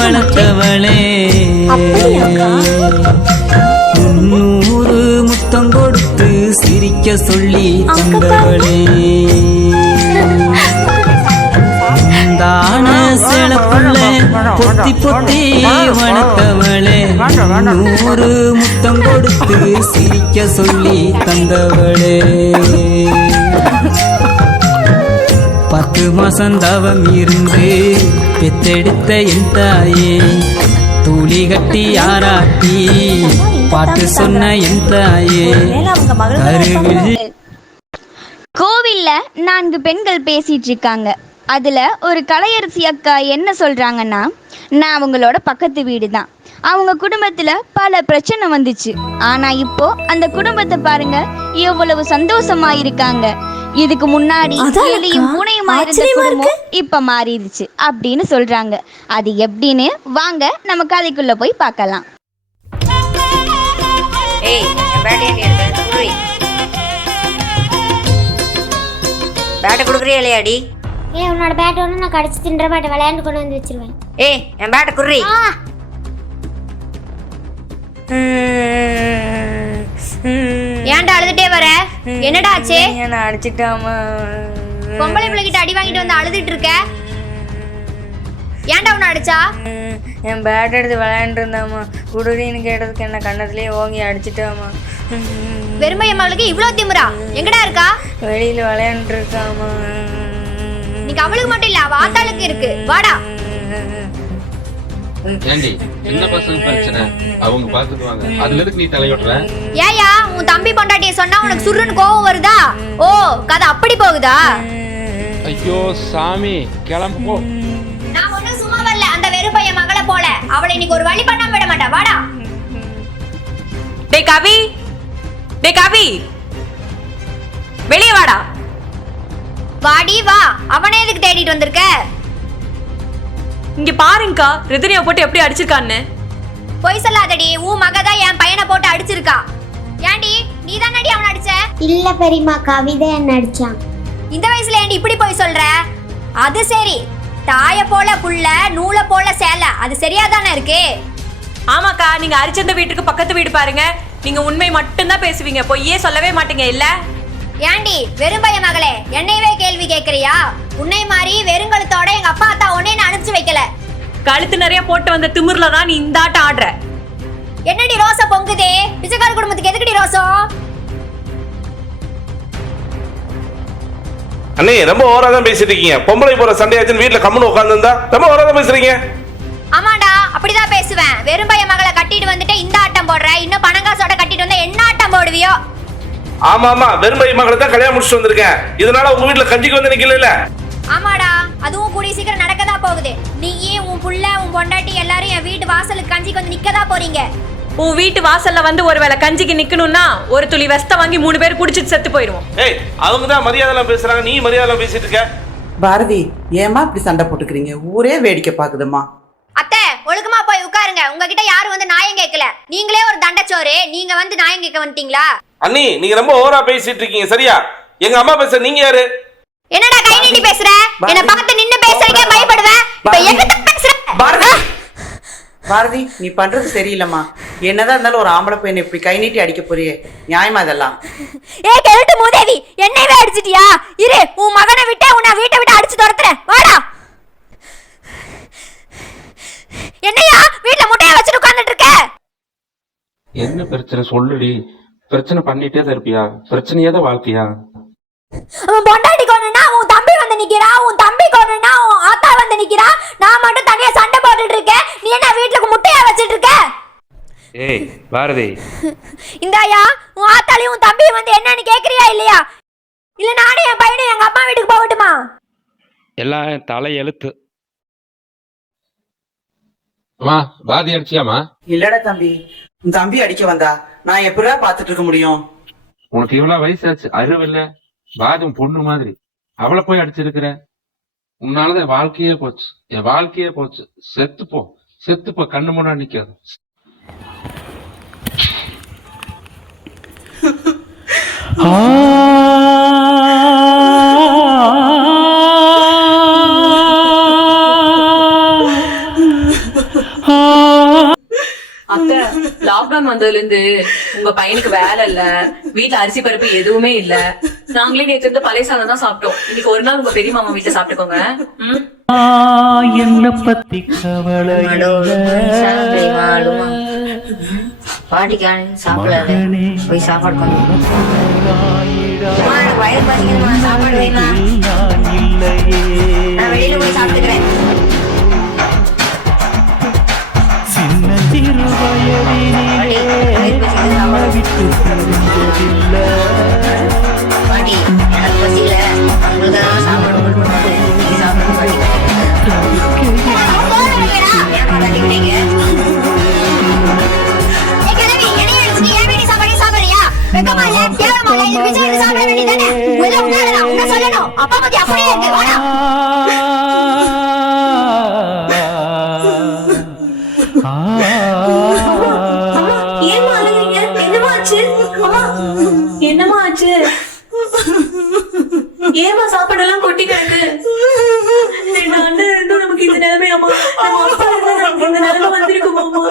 வளர்த்தவளே 300 முத்தம் கொடுத்து சிரிக்க சொல்லி தந்தவளே தான சிலப்புள்ள பொத்தி பொத்தி வளர்த்தவளே 100 முத்தம் கொடுத்து சிரிக்க சொல்லி தந்தவளே 10 மாசம் தவம் இருந்து பெத்தெடுத்த என் தாயே தூளி கட்டி ஆராட்டி பாட்டு சொன்ன என் தாயே கோவில்ல 4 பெண்கள் பேசிட்டு இருக்காங்க. அதுல ஒரு கலையரசி அக்கா என்ன சொல்றாங்கன்னா, நான் அவங்களோட பக்கத்து வீடு தான், அவங்க குடும்பத்துல பல பிரச்சனை வந்துச்சு, ஆனா இப்போ அந்த குடும்பத்தை பாருங்க எவ்வளவு சந்தோஷமா இருக்காங்க. இதுக்கு முன்னாடி எலியும் பூனையுமா இருந்த குடும்பம் இப்ப மாறிடுச்சு அப்படின்னு சொல்றாங்க. அது எப்படின்னு வாங்க நம்ம கதைக்குள்ள போய் பார்க்கலாம். பேட்டை குடுக்குறியா இல்லையாடி? உன்னோட பேட் ஒன்று நான் கடிச்சு தின்ற மாட்டேன், விளையாண்டு கொண்டு வந்து வச்சிருவேன். என் பேட்டை குடுறி. ஏன்டா அழுதுட்டே வர? என்னடா ஆச்சு? நான் அடிச்சிட்டாமா. பொம்பளை பிள்ளைகிட்ட அடி வாங்கிட்டு வந்து அழுதுட்டு இருக்க. ஏன்டா உன்னை அடிச்சா? என் பேட் எடுத்து விளையாண்டு இருந்தாமா, குடுறின்னு கேட்டதுக்கு என்ன கண்ணத்துலயே ஓங்கி அடிச்சிட்டாமா. வெறுமைய மகளுக்கு இவ்வளவு திமிரா? எங்கடா இருக்கா? வெளியில விளையாண்டு இருக்காமா. நீங்க அவளுக்கு மட்டும் இல்ல, அவ ஆத்தாளுக்கு இருக்கு. வாடா. ஏண்டி என்ன பசங்க பிரச்சனை? அவங்க பாத்துக்குவாங்க, அதுல இருக்கு நீ தலையோடுற. ஏயா உன் தம்பி பொண்டாட்டிய சொன்னா உனக்கு சுருன்னு கோவம் வருதா? ஓ, கதை அப்படி போகுதா? ஐயோ சாமி, கிளம்பு போ. நான் ஒண்ணும் சும்மா வரல அந்த வெறுப்பைய மகளை போல. அவளை இன்னைக்கு ஒரு வழி பண்ணாம விட மாட்டா. வாடா. டேய் கவி, டேய் கவி, வெளியே வாடா. வாடி வா. அவனே எதுக்கு தேடிட்டு வந்திருக்க? இங்க பாருங்கக்கா, ரிதனியா போட்டு எப்படி அடிச்சிருக்கான்னு. பொய் சொல்லாதடி, உன் மகதான் என் பையனை போட்டு அடிச்சிருக்கா. ஏண்டி நீ தானடி அவனை அடிச்ச? இல்ல பெரியமா, கவிதை என்ன அடிச்சான். இந்த வயசுல ஏண்டி இப்படி போய் சொல்ற? அது சரி, தாய போல புள்ள, நூலை போல சேலை, அது சரியா தானே இருக்கு? ஆமாக்கா, நீங்க அரிச்சந்த வீட்டுக்கு பக்கத்து வீடு பாருங்க, நீங்க உண்மை மட்டும்தான் பேசுவீங்க, பொய்யே சொல்லவே மாட்டீங்க இல்ல? ஏண்டி வெறும்பைய மகளே, என்னையவே கேள்வி கேக்குறியா? உன்னை மாதிரி வெறுங்கழுத்தோட எங்க அப்பா அத்தா உன்னை அனுப்பிச்சு வைக்கல. கழுத்து நிறைய போட்டு வந்த திமிர்ல தான் நீ இந்த ஆட்டம் ஆடுற. என்னடி ரோசம் பொங்குதே? பிச்சைக்கார குடும்பத்துக்கு எதுக்குடி ரோசம்? அண்ணே ரொம்ப ஓவரா தான் பேசிட்டு இருக்கீங்க. பொம்பளை போற சண்டையாச்சுன்னு வீட்டுல கம்முன்னு உட்காந்துருந்தா ரொம்ப ஓவரா தான் பேசுறீங்க. ஆமாடா, அப்படிதான் பேசுவேன். வெறும்பைய மகளை கட்டிட்டு வந்துட்டு இந்த ஆட்டம் போடுற, இன்னும் பணங்காசோட கட்டிட்டு வந்தா என்ன ஆட்டம் போடுவியோ? ஆமா ஆமா, வெறும்பை மகளை தான் கல்யாணம் முடிச்சுட்டு வந்திருக்கேன். இதனால உங்க வீட்டுல கஞ்சிக்கு வந்து நிக்கல. ஆமாடா, அதுவும் கூடிய சீக்கிரம் நடக்கதா போகுது. நீயே உன் புள்ள உன் பொண்டாட்டி எல்லாரும் என் வீட்டு வாசலுக்கு கஞ்சிக்கு வந்து நிக்கதா போறீங்க. உன் வீட்டு வாசல்ல வந்து ஒருவேளை கஞ்சிக்கு நிக்கணும்னா ஒரு துளி வெஸ்த வாங்கி 3 பேர் குடிச்சிட்டு செத்து போயிடுவோம். ஏய், அவங்க தான் மரியாதைலாம் பேசுறாங்க, நீ மரியாதைலாம் பேசிட்டு இருக்க. பாரதி, ஏமா இப்படி சண்டை போட்டுக்கிறீங்க? ஊரே வேடிக்கை பாக்குதுமா. அத்தை, ஒழுக்கமா போய் உட்காருங்க. உங்ககிட்ட யாரும் வந்து நியாயம் கேட்கல. நீங்களே ஒரு தண்டச்சோறு, நீங்க வந்து நியாயம் கேட்க வந்துட்டீங்களா? அண்ணி, நீங்க ரொம்ப ஓவரா பேசிட்டு இருக்கீங்க. சரியா? எங்க அம்மா பேச நீங்க யாரு? என்னடா கை நீட்டி பேசுற? என்ன பார்த்து நின்னு பேசுறீங்க, பயப்படுவேன். இப்ப எங்க பேசுற? பாரதி, நீ பண்றது சரியில்லம்மா. என்னதான் இருந்தாலும் ஒரு ஆம்பளை பையனை இப்படி கை நீட்டி அடிக்க போறியே, நியாயமா இதெல்லாம்? கெழுட்டு மூதேவி, என்னையவே அடிச்சிட்டியா? இரு, உன் மகனை விட்டு உன்னை வீட்டை விட்டு அடிச்சு துரத்துறேன். வாடா. என்னையா வீட்ல முட்டைய வச்சுட்டு உட்கார்ந்துட்டு இருக்க? என்ன பிரச்சனை சொல்லுடி. பிரச்சனை பண்ணிட்டே தான் இருப்பியா? பிரச்சனையே தான் வாழ்க்கையா? அவன் பொண்டாட்டி கொண்டுனா உன் தம்பி வந்து நிக்கிறா, உன் தம்பி கொண்டுனா உன் ஆத்தா வந்து நிக்கிறா, நான் மட்டும் தனியா சண்டை போட்டுட்டு இருக்கேன். நீ என்ன வீட்டுக்கு முட்டையா வச்சிட்டு இருக்க? ஏய் பாரதி, இந்தாயா உன் ஆத்தாலையும் உன் தம்பியும் வந்து என்னன்னு கேக்குறியா இல்லையா? இல்ல நானே என் பையனை எங்க அம்மா வீட்டுக்கு போகட்டுமா? எல்லாம் தலை எழுத்து. அம்மா, பாதி அடிச்சியாமா? இல்லடா தம்பி, உன் தம்பி அடிக்க வந்தா நான் எப்படிடா பாத்துட்டு இருக்க முடியும்? உனக்கு இவ்வளவு வயசாச்சு, அறிவில்ல. பாதும் பொண்ணு மாதிரி அவளை போய் அடிச்சிருக்கிற. உன்னாலதான் வாழ்க்கையே போச்சு, என் வாழ்க்கையே போச்சு. செத்துப்போ, செத்துப்போ, கண்ணு முன்னாடி நிக்காது. வந்ததுல இருந்து உங்க பையனுக்கு வேலை இல்ல, வீட்டுல அரிசி பருப்பு எதுவுமே இல்ல. நாங்களே நேற்று இருந்து பழைய சாதம் தான் சாப்பிட்டோம். இன்னைக்கு ஒரு நாள் உங்க பெரிய மாமா வீட்டுல சாப்பிட்டுக்கோங்க. என்ன பத்தி கவலை பாட்டிக்கு சாப்பிடாது போய் சாப்பாடு பண்ணுவோம். வயது பாத்தீங்கன்னா சாப்பாடு வேணாம், நான் வெளியில போய் சாப்பிட்டுக்கிறேன். சின்னஞ்சிறு வயதினிலே விட்டு தெரிஞ்சதில்லை. பாட்டி எனக்கு பசிக்கல, உங்களுக்காக சாப்பாடு கொடுக்கணும், நீங்க சாப்பிடுங்க பாட்டி. அப்பா பத்தி அப்படியே இருக்கு. வாடா. ஏமா அழுகிறீங்க? என்னமா ஆச்சு? அம்மா என்னமா ஆச்சு? ஏமா சாப்பாடெல்லாம் கொட்டி கிடக்கு? ரெண்டு அண்ணன் ரெண்டும் நமக்கு இந்த நிலைமையாமா? நம்ம அப்பா இருந்தா நமக்கு இந்த நிலைமை வந்திருக்குமாமா?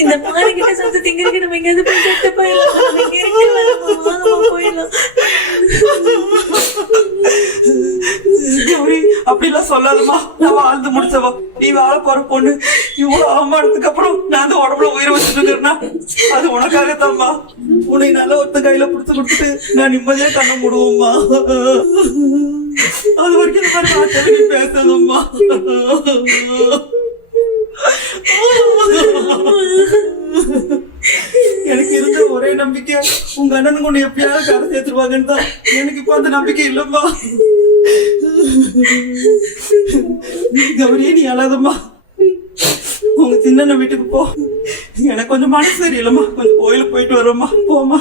இந்த மாடுகிட்ட சத்து திங்கிறதுக்கு நம்ம எங்கேயாவது போய் செத்து போயிடலாம். இங்க இருக்க வேணாமா, வாங்கம்மா போயிடலாம். அப்படிலாம் சொல்லாதம்மா. நான் வாழ்ந்து முடிச்சவா, நீ வாழ போற பொண்ணு. இவ்வளவு அவமானத்துக்கு அப்புறம் நான் அந்த உடம்புல உயிரை வச்சுட்டு இருக்கிறேன்னா அது உனக்காகத்தாம்மா. உன்னை நல்ல ஒருத்த கையில புடிச்சு கொடுத்துட்டு நான் நிம்மதியா கண்ண மூடுவோம்மா. அது வரைக்கும் இந்த மாதிரி வார்த்தையில நீ பேசாதம்மா. எனக்கு இருந்த ஒரே நம்பிக்கை உங்க அண்ணனுக்கு ஒண்ணு எப்படியாவது கரை சேர்த்துருவாங்கன்னு தான். எனக்கு இப்ப அந்த நம்பிக்கை இல்லம்மா. கௌரி, நீ அழாதம்மா. உங்க சின்ன வீட்டுக்கு போ. எனக்கு கொஞ்சம் மனசு சரியில்லம்மா, கொஞ்சம் கோயிலுக்கு போயிட்டு வரோம்மா. போமா.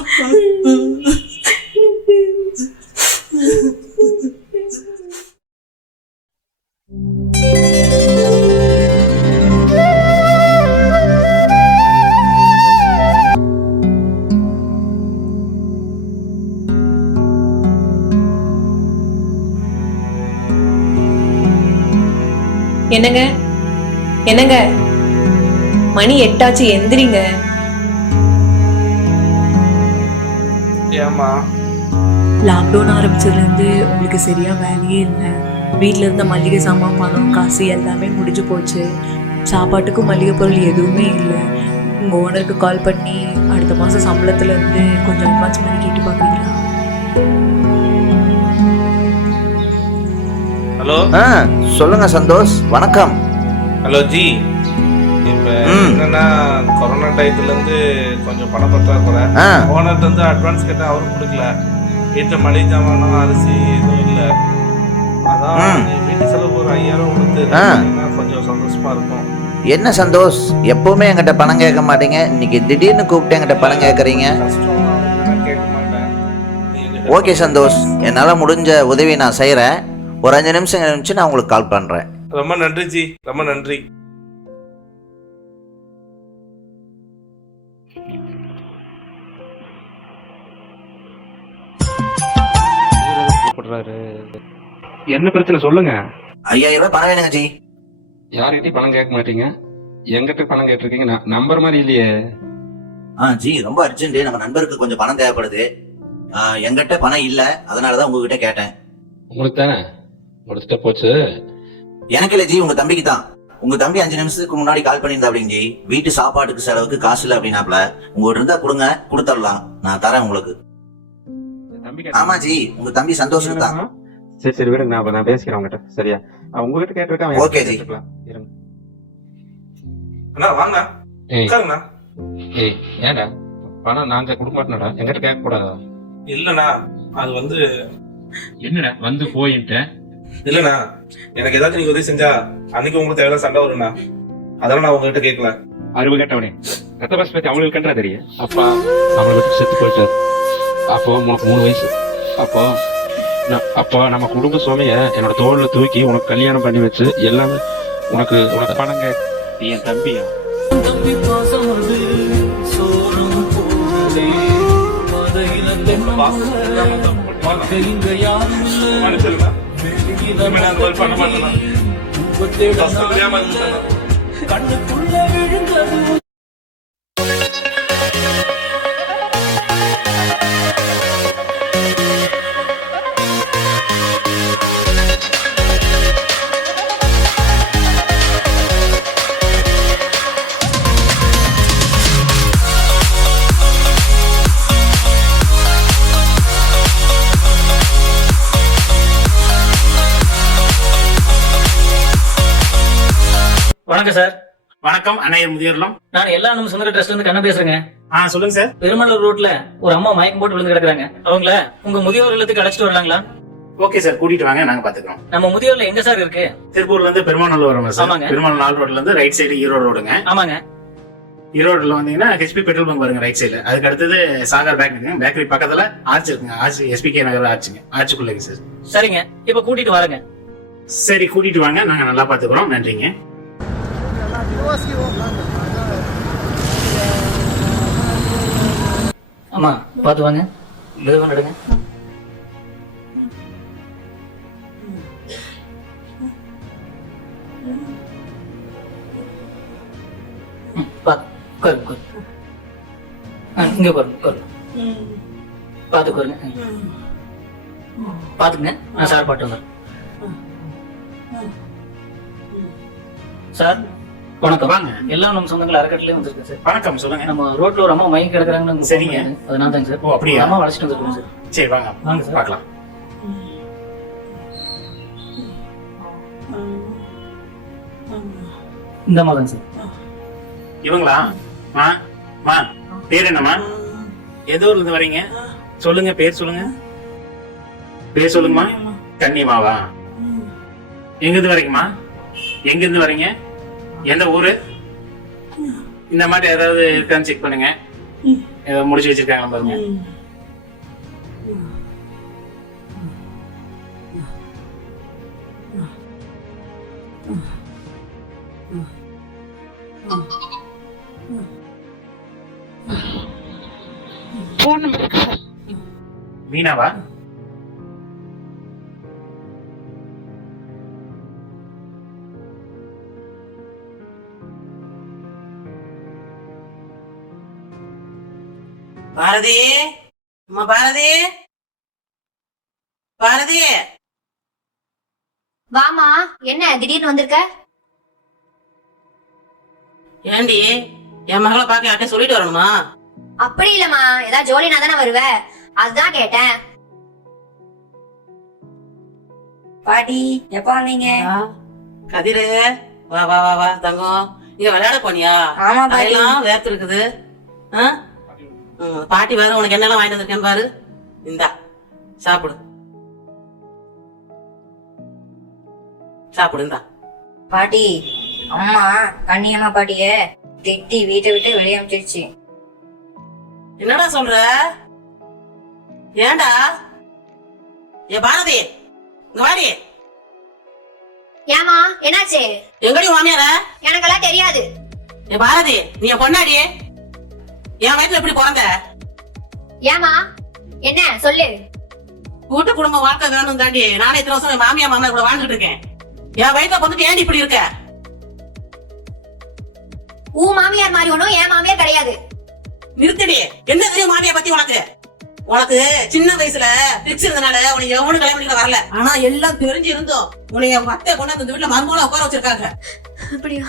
என்னங்க என்னங்க, மணி 8 ஆச்சு, எந்திரிங்க. ஏமா லாக்டவுன் ஆரம்பிச்சதுல இருந்து உங்களுக்கு சரியா வேலையே இல்லை. வீட்டுல இருந்த மளிகை சாமான், பணம், காசு எல்லாமே முடிஞ்சு போச்சு. சாப்பாட்டுக்கும் மளிகை பொருள் எதுவுமே இல்லை. உங்க ஓனருக்கு கால் பண்ணி அடுத்த மாசம் சம்பளத்துல இருந்து கொஞ்சம் அட்வான்ஸ் பண்ணி கேட்டு பாக்குறீங்களா? ஹலோ. சொல்லுங்க சந்தோஷ், வணக்கம். Hello G. இப்ப என்னன்னா கொரோனா டயத்துல இருந்து கொஞ்சம் பணம் பற்றாக்குறை. ஓனர்ட்ட இருந்து அட்வான்ஸ் கேட்டா அவரும் கொடுக்கல. வீட்டுல மளிகை ஜாமானும் அரிசி எதுவும் இல்ல. அதான் வீட்டு செலவு ஒரு 5000 கொடுத்து கொஞ்சம் சந்தோஷமா இருக்கும். என்ன சந்தோஷ், எப்பவுமே என்கிட்ட பணம் கேட்க மாட்டீங்க, இன்னைக்கு திடீர்னு கூப்பிட்டு என்கிட்ட பணம் கேட்கறீங்க. கேட்க மாட்டேன். ஓகே சந்தோஷ், என்னால முடிஞ்ச உதவி நான் செய்யறேன். ஒரு 5 நிமிஷம் கழிச்சு நான் உங்களுக்கு கால் பண்றேன். ரொம்ப நன்றி ஜி, ரொம்ப நன்றி. என்ன பிரச்சனை சொல்லுங்க. 5000 ரூபாய் பணம் வேணுங்க ஜி. யார்கிட்டயும் பணம் கேட்க மாட்டீங்க, எங்கிட்ட பணம் கேட்டிருக்கீங்க. நம்பர் மாதிரி இல்லையே. ஜி, ரொம்ப அர்ஜென்ட், நம்ம நண்பருக்கு கொஞ்சம் பணம் தேவைப்படுது. எங்கிட்ட பணம் இல்ல, அதனாலதான் உங்ககிட்ட கேட்டேன். உங்களுக்கு தானே கொடுத்துட்ட போச்சு. எனக்கு இல்ல ஜி, உங்க தம்பிக்கு தான். உங்க தம்பி 5 நிமிஷத்துக்கு முன்னாடி கால் பண்ணியிருந்தா அப்படிங்க ஜி. வீட்டு சாப்பாட்டுக்கு செலவுக்கு காசு இல்ல அப்படின்னாப்ல. உங்ககிட்ட இருந்தா கொடுங்க, கொடுத்துடலாம், நான் தரேன் உங்களுக்கு. ஆமா ஜி, உங்க தம்பி சந்தோஷம் தான். சரி சரி விடுங்க, நான் பேசிக்கிறேன் உங்ககிட்ட. சரியா, உங்ககிட்ட கேட்டிருக்கேன். Okay G. அண்ணா வாங்க. உட்காருங்கண்ணா. ஏய் ஏடா, பணம் நாங்க கொடுக்க மாட்டோம்டா, எங்கிட்ட கேட்க கூடாதா? இல்லண்ணா, அது வந்து என்னடா வந்து போயிட்டேன். இல்லண்ணா, எனக்கு ஏதாச்சும் நீங்க உதவி செஞ்சா அன்னைக்கு உங்களுக்கு தேவையான சண்டை வரும்ண்ணா. அதெல்லாம் நான் உங்ககிட்ட கேட்கல. அறிவு கேட்டவனே, ரத்த பாஸ் பத்தி அவங்களுக்கு கண்டா தெரியும். அப்பா அவங்களுக்கு செத்து போயிட்டாரு. அப்போ உனக்கு 3 வயசு. அப்போ நம்ம குடும்ப சுமைய என்னோட தோல்ல தூக்கி உனக்கு கல்யாணம் பண்ணி வச்சு எல்லாமே உனக்கு பணங்க. என் தம்பியா? தப்பா தெரியாம தப்பு பண்ணிட்டேன். மன்னிச்சிருங்க. இனிமே நான் அந்த மாதிரி பண்ண மாட்டேன். கஷ்டம் தெரியாம இருந்துட்டேன். வணக்கம் சார். வணக்கம், அன்னையர் முதியோர்லாம். நான் எல்லா நம்ம சுந்தர ட்ரஸ்ட்ல இருந்து கண்ணா பேசுறேங்க. சொல்லுங்க சார். பெருமளூர் ரோட்ல ஒரு அம்மா மயக்கம் போட்டு விழுந்து கிடக்குறாங்க. அவங்கள உங்க முதியோர் இல்லத்துக்கு அழைச்சிட்டு வரலாங்களா? ஓகே சார், கூட்டிட்டு வாங்க, நாங்க பாத்துக்கிறோம். நம்ம முதியோர்ல எங்க சார் இருக்கு? திருப்பூர்ல இருந்து பெருமாநல்லூர் வரோம் சார். ஆமாங்க. பெருமாநல்லூர் 4 ரோட்ல இருந்து ரைட் சைடு ஈரோடு ரோடுங்க. ஆமாங்க. ஈரோடுல வந்தீங்கன்னா ஹெச்பி பெட்ரோல் பங்க் வருங்க ரைட் சைடுல. அதுக்கு அடுத்தது சாகர் பேக்கரி, பேக்கரி பக்கத்துல ஆர்ச் இருக்குங்க. ஆர்ச் எஸ்பிகே நகர் ஆர்ச்சுங்க. ஆர்ச்சுக்குள்ளங்க சார். சரிங்க, இப்ப கூட்டிட்டு வரேங்க. சரி, கூட்டிட்டு வாங்க, நாங்க நல்லா பாத்துக்கிறோம். நன்றிங்க. ஆமா, பாத்து வாங்க. மெதுவா நடுங்க. இங்க பாருங்க, பாத்து பாருங்க. பாத்துங்க, நான் சார் பாட்டு வந்துடுறேன். சார் வணக்கம். வாங்க. எல்லாம் நம்ம சொந்தங்கள் அறக்கட்டளே வந்திருக்கேன் சார். வணக்கம், சொல்லுங்க. நம்ம ரோட்ல ஒரு அம்மா மயங்கி கிடக்குறாங்கன்னு. சரிங்க. அது நான் தாங்க சார். ஓ, அப்படியா? அம்மா அழைச்சிட்டு வந்துருக்கோம் சார். சரி, வாங்க வாங்க சார், பார்க்கலாம். இந்த அம்மா தாங்க சார். இவங்களா? பேர் என்னம்மா? எந்த ஊர்ல இருந்து வரீங்க? சொல்லுங்க, பேர் சொல்லுங்க. பேர் சொல்லுங்கம்மா. கன்னிமாவா? எங்க இருந்து வரீங்கம்மா? எங்க இருந்து வரீங்க? எந்த ஊரு? இந்த மாதிரி ஏதாவது இருக்கான்னு செக் பண்ணுங்க. ஏதாவது முடிச்சு வச்சிருக்காங்களா பாருங்க. மீனாவா? பாரதி, அம்மா பாரதி, பாரதி. வாமா, என்ன திடீர்னு வந்திருக்க? ஏண்டி, என் மகளை பாக்க யார்ட்ட சொல்லிட்டு வரணுமா? அப்படி இல்லம்மா, ஏதாவது ஜோலினா தானே வருவ, அதுதான் கேட்டேன். பாட்டி எப்ப வந்தீங்க? கதிரு, வா வா வா வா தங்கம். இங்க விளையாட போனியா? ஆமா பாட்டி. எல்லாம் வேர்த்து இருக்குது. பாட்டி வேற உனக்கு என்னெல்லாம் வாங்கிட்டு வந்திருக்கேன் பாரு. இந்தா சாப்பிடு, சாப்பிடு. இந்தா பாட்டி, அம்மா கண்ணியம்மா பாட்டிய திட்டி வீட்டை விட்டு வெளியே அனுப்பிச்சிருச்சு. என்னடா சொல்ற? ஏண்டா? ஏ பாரதி, இங்க வாடி. ஏமா, என்னாச்சு? எங்கடி மாமியார? எனக்கெல்லாம் தெரியாது. ஏ பாரதி, நீ என் பொண்ணாடி? என் வயிற்றுல எப்படி பிறந்த? ஏமா, என்ன சொல்லு. கூட்டு குடும்ப வாழ்க்கை வேணும் தாண்டி நானே இத்தனை வருஷம் மாமியா மாமனா கூட வாழ்ந்துட்டு இருக்கேன். என் வயிற்றுல வந்துட்டு ஏன் இப்படி இருக்க? ஊ மாமியார் மாதிரி ஒண்ணும் என் மாமியார் கிடையாது. நிறுத்தடி. என்ன தெரியும் மாமியா பத்தி உனக்கு? உனக்கு சின்ன வயசுல பிக்ஸ் இருந்தனால உனக்கு எவனும் கல்யாணம் பண்ணிக்க வரல. ஆனா எல்லாம் தெரிஞ்சு இருந்தோம் உன்னை உங்க அத்தை கொண்டு அந்த வீட்டுல மருமகளா உட்கார வச்சிருக்காங்க. அப்படியா?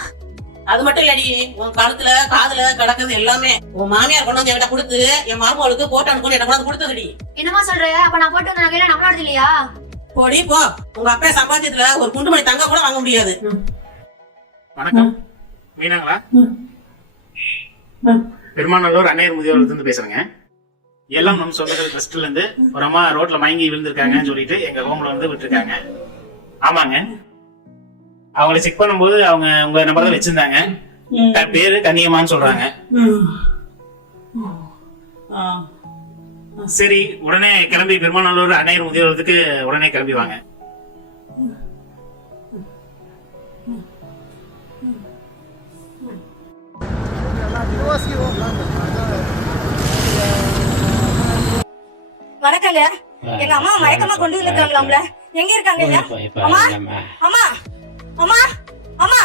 அது மட்டும் இல்லடி, உன் கழுத்துல காதுல கிடக்குது எல்லாமே உன் மாமியார் கொண்டு வந்து என்கிட்ட கொடுத்து என் மருமகளுக்கு போட்டு அனுப்பி என்ன கொண்டு கொடுத்ததுடி. என்னமா சொல்ற? அப்ப நான் போட்டு நகையில நம்மளோடது இல்லையா? போடி போ. உங்க அப்பா சம்பாத்தியத்துல ஒரு குண்டுமணி தங்க கூட வாங்க முடியாது. வணக்கம், மீனாங்களா? பெருமாநல்லூர் அன்னையர் முதியோர் இருந்து பேசுறேங்க. எல்லாம் நம்ம சொந்தங்கள் ட்ரஸ்ட்ல இருந்து ஒரு அம்மா ரோட்ல மயங்கி விழுந்திருக்காங்கன்னு சொல்லிட்டு எங்க ஹோம்ல வந்து விட்டுருக்காங்க. ஆமாங்க, அவங்களை செக் பண்ணும்போது அவங்க உங்க நம்பர் தான் வச்சிருந்தாங்க. பேரு கன்னியம்மான்னு சொல்றாங்க. சரி, உடனே கிளம்பி பெருமாநல்லூர் அன்னையர் முதியோரத்துக்கு உடனே கிளம்பி வாங்க. இருக்காங்க? எங்க அம்மா மயக்கமா கொண்டு வந்துருக்காங்களாம்ல? எங்க இருக்காங்க? அம்மா அம்மா அம்மா அம்மா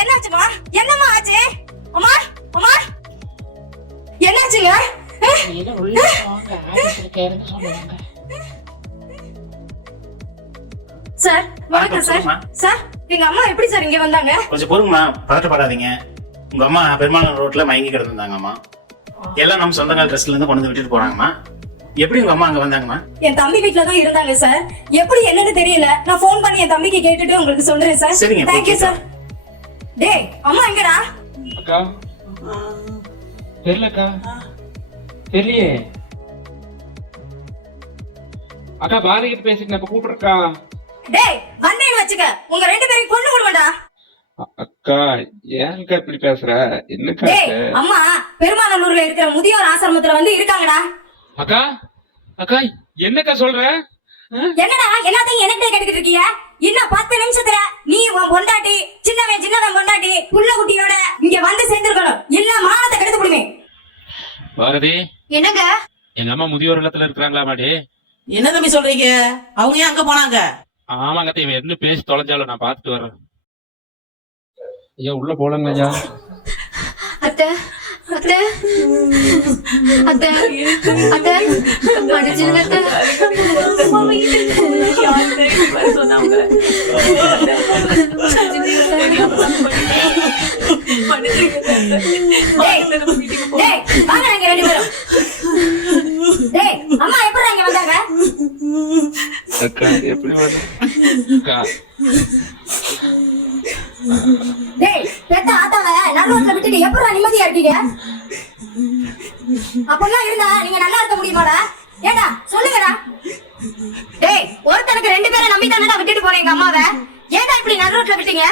என்னாச்சுமா? என்னம்மா ஆச்சு? அம்மா அம்மா என்னாச்சுங்க? சார் வணக்கம் சார். சார் எங்க அம்மா எப்படி சார் இங்க வந்தாங்க? கொஞ்சம் பொறுங்கம்மா, பதட்டப்படாதீங்க. உங்க அம்மா பெருமாள் ரோட்ல மயங்கி கிடந்தாங்கம்மா. எல்லாம் நம்ம சொந்தங்கள் ட்ரெஸ்ல இருந்து கொண்டு வந்து விட்டுட்டு போறாங்கம்மா. எப்படி உங்க அம்மா அங்க வந்தாங்கம்மா? என் தம்பி வீட்ல தான் இருந்தாங்க சார். எப்படி என்னன்னு தெரியல. நான் ஃபோன் பண்ணி என் தம்பிக்கு கேட்டுட்டு உங்களுக்கு சொல்றேன் சார். சரிங்க. Thank you sir. டேய் அம்மா எங்கடா? அக்கா தெரியலக்கா. தெரியலையே அக்கா. பாரதிகிட்ட பேசிட்டு இப்ப கூப்பிடுறக்கா. டேய் வந்தேன்னு வச்சுக்க, உங்க ரெண்டு பேரையும் கொண்டு விடுவேன்டா. அக்கா ஏன்க்கா இப்படி பேசுற? என்னக்கா? டேய் அம்மா பெருமாநல்லூர்ல இருக்கிற முதியோர் ஆசிரமத்துல வந்து இருக்காங்கடா. அக்கா அக்கா என்னக்கா சொல்ற? என்னடா எல்லாத்தையும் எனக்கிட்ட கேட்டுக்கிட்டு இருக்கீங்க? இன்னும் 10 நிமிஷத்துல நீ உன் பொண்டாட்டி சின்னவன் பொண்டாட்டி புள்ள குட்டியோட இங்க வந்து சேர்ந்திருக்கணும். இல்ல மானத்தை கெடுத்து விடுமே. பாரதி என்னங்க? எங்க அம்மா முதியோர் இல்லத்துல இருக்கிறாங்களா மாடி? என்ன தம்பி சொல்றீங்க? அவங்க ஏன் அங்க போனாங்க? ஆமாங்க, இவன் என்ன பேசி தொலைஞ்சாலும் நான் பாத்துட்டு வர்றேன். ஐயா உள்ள போலங்க ஐயா. அத்தை அத்தை அத்தை அத்தை மன்னிச்சிடுங்க அத்தை. டேய் வாங்க நீங்க ரெண்டு பேரும். டேய் அம்மா எப்படி இங்க வந்தாங்க? அக்கா எப்படி வந்த? அக்கா டேய் பெத்த ஆத்தாவ நடுவுல விட்டுட்டு எப்பறா நிம்மதியா இருக்கீங்க? அப்பெல்லாம் இருந்தா நீங்க நல்லா இருக்க முடியுமாடா? ஏடா சொல்லுங்கடா. டேய் ஒருத்தனுக்கு ரெண்டு பேரை நம்பி தானடா விட்டுட்டு போறீங்க அம்மாவை. ஏடா இப்படி நடுவுல விட்டீங்க?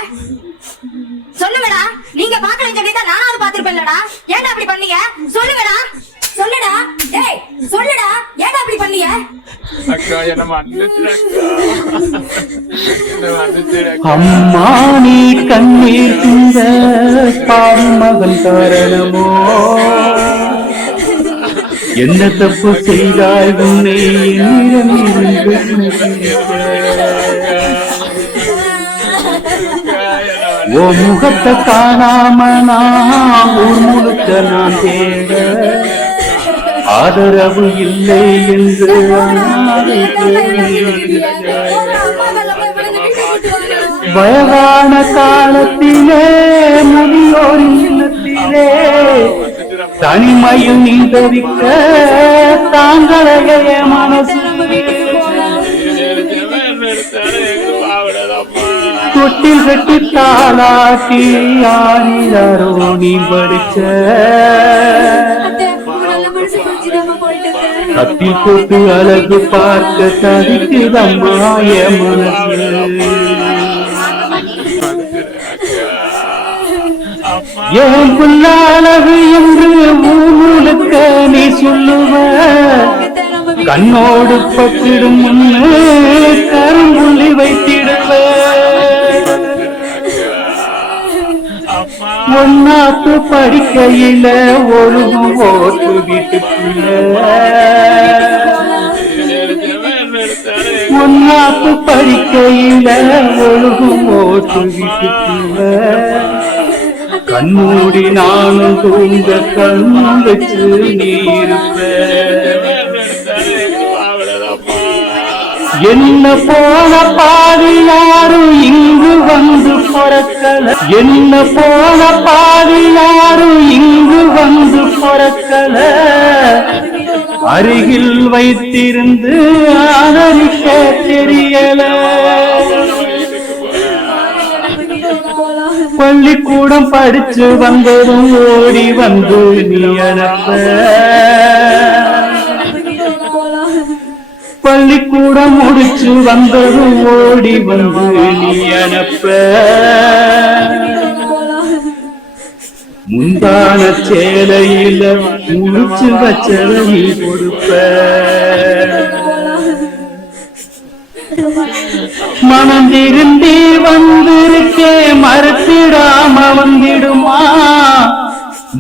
சொல்லுங்கடா. நீங்க பாக்கலன்னு சொல்லி தான் நானாவது பாத்துருப்பேன்லடா. ஏடா அப்படி பண்ணீங்க? சொல்லுங்கடா சொல்லுடா. டேய் சொல்லுடா ஏடா அப்படி பண்ணீங்க? அக்கா என்ன மன்னிச்சிடு அக்கா. அம்மா நீ கண்ணீர் சிந்த பாவி மகன் காரணமோ? என்ன தப்பு செய்தாய் உன்னை ஓ முகத்தை காணாம நான் ஊர் முழுக்க நான் தேட ஆதரவு இல்லை என்று வயதான காலத்திலே முதியோர் இல்லத்திலே தனிமையில் நீ தவிக்க தாங்களைய மனசு தொட்டில் கட்டி தாளாட்டி ஆனியாரோ நீ படிச்ச கத்தில் போட்டு அழகு பார்க்க தவிக்குதம்மாய மனசு. என் புள்ள அழகு என்று ஊமுழுக்க நீ சொல்லுவ கண்ணோடு பட்டிடும் முன்னு கரும்புள்ளி வைத்திடுவ ஒன்னாத்து படிக்கையில ஒழுகும் ஓட்டு வீட்டுக்குள்ள ஒன்னாத்து படிக்கையில ஒழுகும் ஓட்டு வீட்டுக்குள்ள கண்மூடி நானும் தூங்க கண்ணு வச்சு நீருப்ப என்ன போல பாதி யாரும் இங்கு வந்து பொறக்கல என்ன போல பாதி யாரும் இங்கு வந்து பொறக்கல அருகில் வைத்திருந்து ஆதரிக்க தெரியல பள்ளிக்கூடம் படிச்சு வந்ததும் ஓடி வந்து நீ அனுப்ப பள்ளிக்கூடம் முடிச்சு வந்ததும் ஓடி வந்து நீ அனுப்ப முந்தான சேலையில முடிச்சு வச்சத நீ கொடுப்ப மனம் திரும்பி வந்திருக்கே மறுத்திடாம வந்திடுமா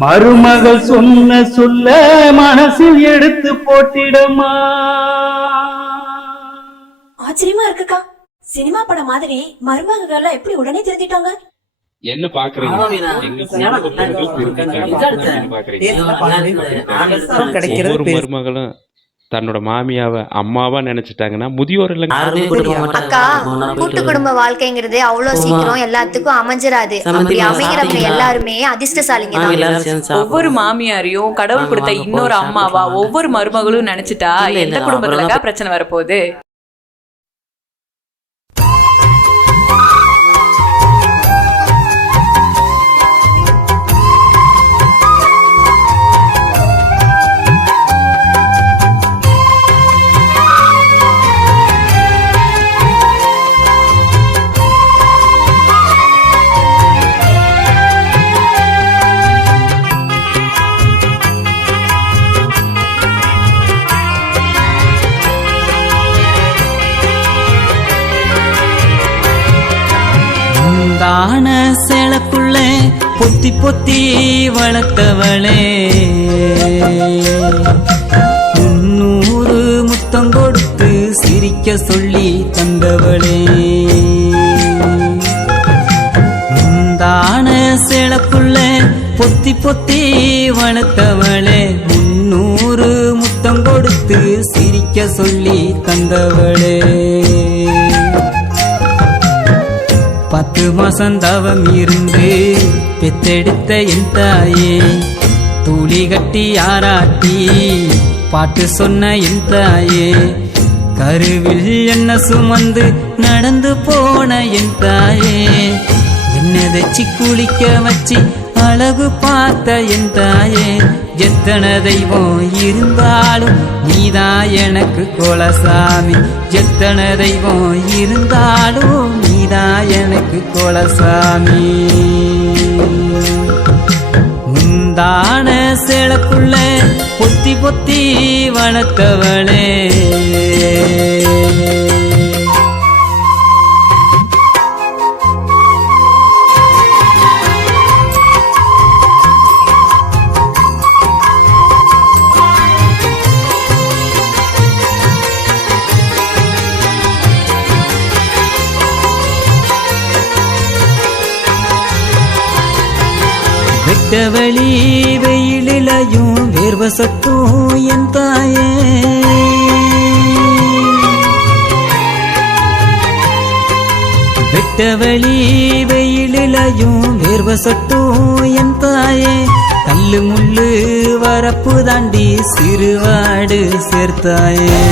மருமகள் சொன்ன சொல்ல மனசில் எடுத்து போட்டிடுமா ஆச்சரியமா இருக்குக்கா. சினிமா படம் மாதிரி மருமகள் எல்லாம் எப்படி உடனே திருந்திட்டாங்க? என்ன பாக்குறீங்க? ஒவ்வொரு மருமகளும் தன்னோட மாமியாவ அம்மாவா நினைச்சிட்டாங்கன்னா முதியோர் இல்லைங்க. அக்கா, கூட்டு குடும்ப வாழ்க்கைங்கிறது அவ்வளவு சீக்கிரம் எல்லாத்துக்கும் அமைஞ்சிராது. அப்படி அமைகிறவங்க எல்லாருமே அதிர்ஷ்டசாலிங்க தான். ஒவ்வொரு மாமியாரையும் கடவுள் கொடுத்த இன்னொரு அம்மாவா ஒவ்வொரு மருமகளும் நினைச்சிட்டா எந்த குடும்பத்துலக்கா பிரச்சனை வரப்போகுது? தான சேலக்குள்ள பொத்தி பொத்தி வளர்த்தவளே, 300 முத்தம் கொடுத்து சிரிக்க சொல்லி தந்தவளே. தான சேலக்குள்ள பொத்தி பொத்தி வளர்த்தவளே, 300 முத்தம் கொடுத்து சிரிக்க சொல்லி தந்தவளே. 10 மாசம் தவம் இருந்து பெத்தெடுத்த என் தாயே, தூளி கட்டி ஆராட்டி பாட்டு சொன்ன என் தாயே, கருவில் என்ன சுமந்து நடந்து போன என் தாயே, என்ன தச்சு குளிக்க வச்சு அழகு பார்த்த என் தாயே. எத்தனை தெய்வம் இருந்தாலும் நீதான் எனக்கு குலசாமி, எத்தனை தெய்வம் இருந்தாலும் நீதான் எனக்கு குலசாமி. முந்தான சேலக்குள்ள பொத்தி பொத்தி வளர்த்தவளே. வெட்டவெளி வெயிலையும் வேர்வ சத்தும் என் தாயே, வெட்டவெளி வெயிலையும் வேர்வ சத்தும் என் தாயே, கல்லு முள்ளு வரப்பு தாண்டி சிறுவாடு சேர்த்தாயே.